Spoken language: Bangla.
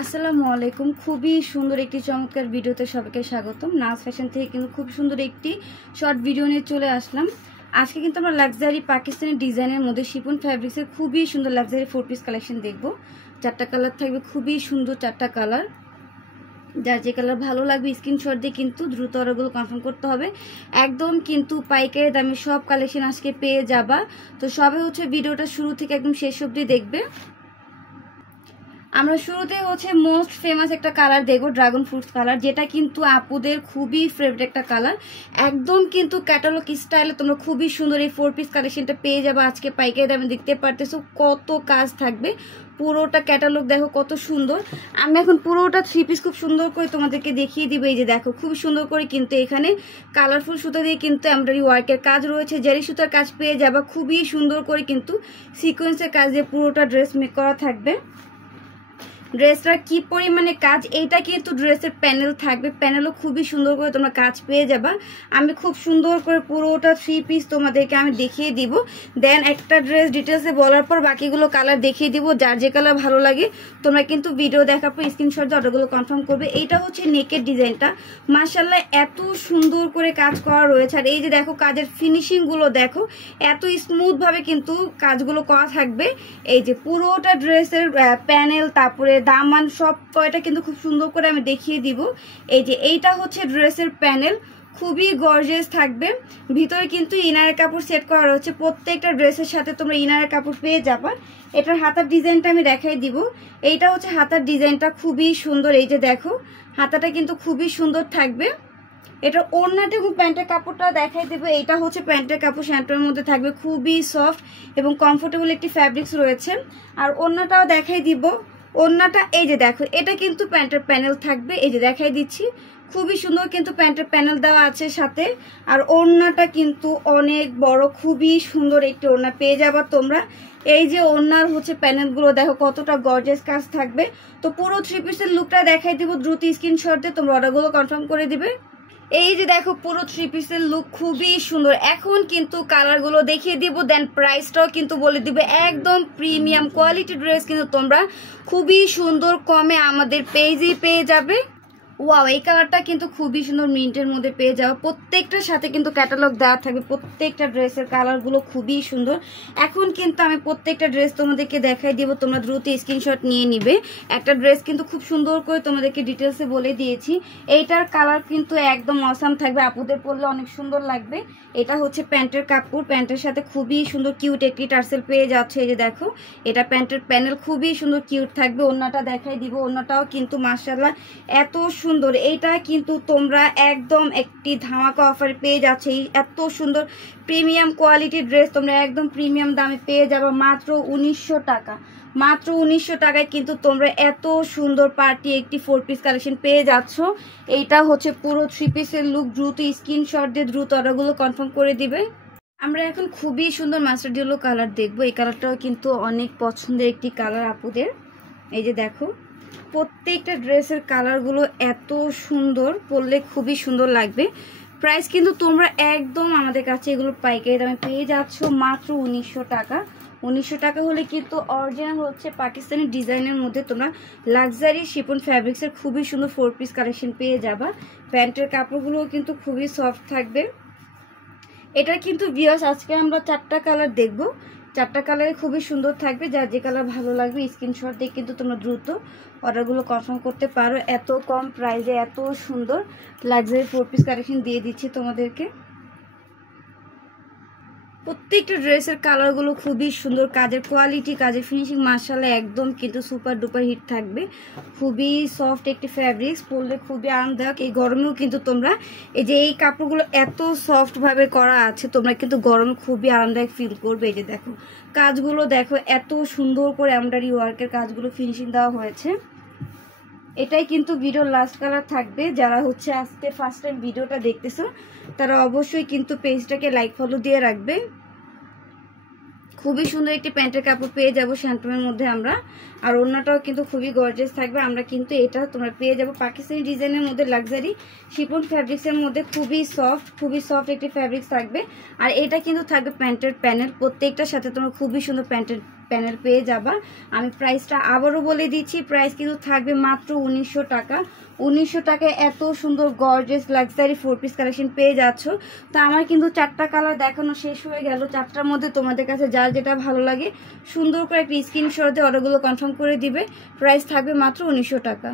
আসসালামু আলাইকুম। খুবই সুন্দর একটি চমৎকার ভিডিওতে সবাইকে স্বাগতম। নাজ ফ্যাশন থেকে কিন্তু খুব সুন্দর একটি শর্ট ভিডিও নিয়ে চলে আসলাম। আজকে কিন্তু আমরা লাক্সারি পাকিস্তানি ডিজাইনের মধ্যে শিফন ফ্যাব্রিক্সের খুবই সুন্দর লাক্সারি 4 পিস কালেকশন দেখব। 4টা কালার থাকবে, খুবই সুন্দর 4টা কালার। যার যে কালার ভালো লাগবে স্ক্রিনশট দিয়ে কিন্তু দ্রুত অর্ডারগুলো কনফার্ম করতে হবে। একদম কিন্তু পাইকারি দামে সব কালেকশন আজকে পেয়ে যাবা। তো সবে হচ্ছে ভিডিওটা শুরু থেকে একদম শেষ অবধি দেখবে। আমরা শুরুতে হচ্ছে মোস্ট ফেমাস একটা কালার দেখবো, ড্রাগন ফ্রুটস কালার, যেটা কিন্তু আপুদের খুবই ফেভারিট একটা কালার। একদম কিন্তু ক্যাটালগ স্টাইলে তোমরা খুবই সুন্দর এই 4 পিস কালেকশনটা পেয়ে যাবে আজকে পাইকারি দামে। দেখতে পারতেছো কত কাজ থাকবে, পুরোটা ক্যাটালগ দেখো কত সুন্দর। আমি এখন পুরোটা 3 পিস খুব সুন্দর করে তোমাদেরকে দেখিয়ে দিব। এই যে দেখো খুব সুন্দর করে কিন্তু এখানে কালারফুল সুতা দিয়ে কিন্তু এমব্রয়ডারি ওয়ার্কের কাজ রয়েছে, জারি সুতার কাজ পেয়ে যাবা। খুবই সুন্দর করে কিন্তু সিকোয়েন্সের কাজ দিয়ে পুরোটা ড্রেস মেক করা থাকবে। ড্রেসটার কি পরিমাণে কাজ, এইটা কিন্তু ড্রেসের প্যানেল থাকবে, প্যানেলও খুবই সুন্দর করে তোমরা কাজ পেয়ে যাবা। আমি খুব সুন্দর করে পুরোটা 3 পিস তোমাদেরকে আমি দেখিয়ে দিব, দেন একটা ড্রেস ডিটেলসে বলার পর বাকিগুলো কালার দেখিয়ে দিব। যার যে কালার ভালো লাগে তোমরা কিন্তু ভিডিও দেখার পর স্ক্রিনশট দিয়ে অর্ডারগুলো কনফার্ম করবে। এইটা হচ্ছে নেকের ডিজাইনটা, মাশাআল্লাহ এত সুন্দর করে কাজ করা রয়েছে। আর এই যে দেখো কাজের ফিনিশিংগুলো দেখো, এত স্মুথভাবে কিন্তু কাজগুলো করা থাকবে। এই যে পুরোটা ড্রেসের প্যানেল, তারপরে দামান, সব কয়টা কিন্তু খুব সুন্দর করে আমি দেখিয়ে দিব। এই যে এইটা হচ্ছে ড্রেসের প্যানেল, খুবই গর্জিয়াস থাকবে। ভিতরে কিন্তু ইনারের কাপড় সেট করা রয়েছে, প্রত্যেকটা ড্রেসের সাথে তোমরা ইনারের কাপড় পেয়ে যাবা। এটার হাতার ডিজাইনটা আমি দেখাই দিব। এইটা হচ্ছে হাতার ডিজাইনটা, খুবই সুন্দর। এই যে দেখো হাতাটা কিন্তু খুবই সুন্দর থাকবে। এটা ওড়নাটা এবং প্যান্টের কাপড়টা দেখাই দেবো। এইটা হচ্ছে প্যান্টের কাপড়, শ্যান্টোর মধ্যে থাকবে, খুবই সফট এবং কমফোর্টেবল একটি ফ্যাব্রিক্স রয়েছে। আর ওড়নাটাও দেখাই দিব। ওড়নাটা এই যে দেখো, এটা কিন্তু প্যান্টের প্যানেল থাকবে, এই যে দেখাই দিচ্ছি, খুবই সুন্দর কিন্তু প্যান্টের প্যানেল দেওয়া আছে সাথে। আর ওড়নাটা কিন্তু অনেক বড়, খুবই সুন্দর একটি ওড়না পেয়ে যাবা তোমরা। এই যে ওড়নার হচ্ছে প্যানেলগুলো দেখো কতটা গর্জিয়াস কাজ থাকবে। তো পুরো 3 পিসের লুকটা দেখাই দিব, দ্রুত স্ক্রিনশট দিয়ে তোমরা অর্ডারগুলো কনফার্ম করে দিবে। এই যে দেখো পুরো 3 পিসের লুক খুবই সুন্দর। এখন কিন্তু কালারগুলো দেখিয়ে দিব, দেন প্রাইসটাও কিন্তু বলে দিবে। একদম প্রিমিয়াম কোয়ালিটি ড্রেস কিন্তু তোমরা খুবই সুন্দর কমে আমাদের পেজেই পেয়ে যাবে। ওয়াও, এই কালারটা কিন্তু খুবই সুন্দর, মিন্টের মধ্যে পেয়ে যাওয়া। প্রত্যেকটার সাথে কিন্তু ক্যাটালগ দেওয়া থাকবে, প্রত্যেকটা ড্রেসের কালারগুলো খুবই সুন্দর। এখন কিন্তু আমি প্রত্যেকটা ড্রেস তোমাদেরকে দেখাই দিব, তোমরা দ্রুত স্ক্রিনশট নিয়ে নিবে। একটা ড্রেস কিন্তু খুব সুন্দর করে তোমাদেরকে ডিটেলসে বলে দিয়েছি। এইটার কালার কিন্তু একদম অসাম থাকবে, আপুদের পরলে অনেক সুন্দর লাগবে। এটা হচ্ছে প্যান্টের কাপড়, প্যান্টের সাথে খুবই সুন্দর কিউট একটি টার্সেল পেয়ে যাচ্ছে। এই যে দেখো এটা প্যান্টের প্যানেল, খুবই সুন্দর কিউট থাকবে। ওড়নাটা দেখাই দিব, ওড়নাটাও কিন্তু মাশাআল্লাহ এত সুন্দর। এইটা কিন্তু তোমরা একদম একটি ধামাকা অফারে পেয়ে যাচ্ছে। এত সুন্দর প্রিমিয়াম কোয়ালিটির ড্রেস তোমরা একদম প্রিমিয়াম দামে পেয়ে যাবে মাত্র 1900 টাকা। মাত্র 1900 টাকায় কিন্তু তোমরা এত সুন্দর পার্টি একটি 4 পিস কালেকশন পেয়ে যাচ্ছ। এইটা হচ্ছে পুরো 3 পিসের লুক, দ্রুত স্ক্রিনশট দিয়ে দ্রুত অর্ডারগুলো কনফার্ম করে দিবে। আমরা এখন খুবই সুন্দর মাস্টার্ড ইয়েলো কালার দেখবো। এই কালারটাও কিন্তু অনেক পছন্দের একটি কালার আপুদের। এই যে দেখো প্রত্যেকটা ড্রেসের কালারগুলো এত সুন্দর, পরলে খুবই সুন্দর লাগবে। প্রাইস কিন্তু তোমরা একদম আমাদের কাছে এগুলো পাইকারি দামে পেয়ে যাচ্ছ মাত্র 1900 টাকা। 1900 টাকা হলে কিন্তু অরিজিনাল হচ্ছে পাকিস্তানি ডিজাইনের মধ্যে তোমরা লাক্সারি শিফন ফ্যাব্রিক্সের খুবই সুন্দর 4 পিস কালেকশন পেয়ে যাবা। প্যান্টের কাপড়গুলোও কিন্তু খুবই সফট থাকবে। এটা কিন্তু ভিউয়ার্স আজকে আমরা 4টা কালার দেখবো, 4টা কালারে খুবই সুন্দর থাকবে। যার যে কালার ভালো লাগবে স্ক্রিনশট দিয়ে কিন্তু তোমরা দ্রুত অর্ডারগুলো কনফার্ম করতে পারো। এত কম প্রাইসে এত সুন্দর লাক্সারি 4 পিস কালেকশন দিয়ে দিচ্ছি তোমাদেরকে। প্রত্যেকটা ড্রেসের কালারগুলো খুবই সুন্দর, কাজের কোয়ালিটি, কাজের ফিনিশিং মাশাআল্লাহ একদম কিন্তু সুপার ডুপার হিট থাকবে। খুবই সফট একটি ফ্যাব্রিক্স, পরলে খুবই আরামদায়ক। এই গরমেও কিন্তু তোমরা এই যে এই কাপড়গুলো এত সফটভাবে করা আছে, তোমরা কিন্তু গরমে খুবই আরামদায়ক ফিল করবে। এই যে দেখো কাজগুলো দেখো এত সুন্দর করে এমব্রয়ডারি ওয়ার্কের কাজগুলো ফিনিশিং দেওয়া হয়েছে। এটাই কিন্তু ভিডিওর লাস্ট কালার থাকবে। যারা হচ্ছে আজকে ফার্স্ট টাইম ভিডিওটা দেখতেছো তারা অবশ্যই কিন্তু পেজটাকে লাইক ফলো দিয়ে রাখবে। খুবই সুন্দর একটি প্যান্টের কাপড় পেয়ে যাবো শ্যান্টমের মধ্যে আমরা। আর ওড়নাটাও কিন্তু খুবই গর্জিয়াস থাকবে। আমরা কিন্তু এটা তোমরা পেয়ে যাবো পাকিস্তানি ডিজাইনের মধ্যে লাক্সারি শিফন ফ্যাব্রিক্সের মধ্যে, খুবই সফট একটি ফ্যাব্রিক্স থাকবে। আর এটা কিন্তু থাকবে প্যান্টের প্যানেল, প্রত্যেকটার সাথে তোমরা খুবই সুন্দর প্যান্টের প্যানেল পেয়ে যাবা। আমি প্রাইসটা আবারও বলে দিচ্ছি, প্রাইস কিন্তু থাকবে মাত্র 1900 টাকা। 1900 টাকায় এত সুন্দর গর্জিয়াস লাক্সারি 4 পিস কালেকশন পেয়ে যাচ্ছ। তো আমার কিন্তু 4টা কালার দেখানো শেষ হয়ে গেল। 4টার মধ্যে তোমাদের কাছে যার যেটা ভালো লাগে সুন্দর করে একটা স্ক্রিনশট দিয়ে অর্ডারগুলো কনফার্ম করে দিবে। প্রাইস থাকবে মাত্র 1900 টাকা।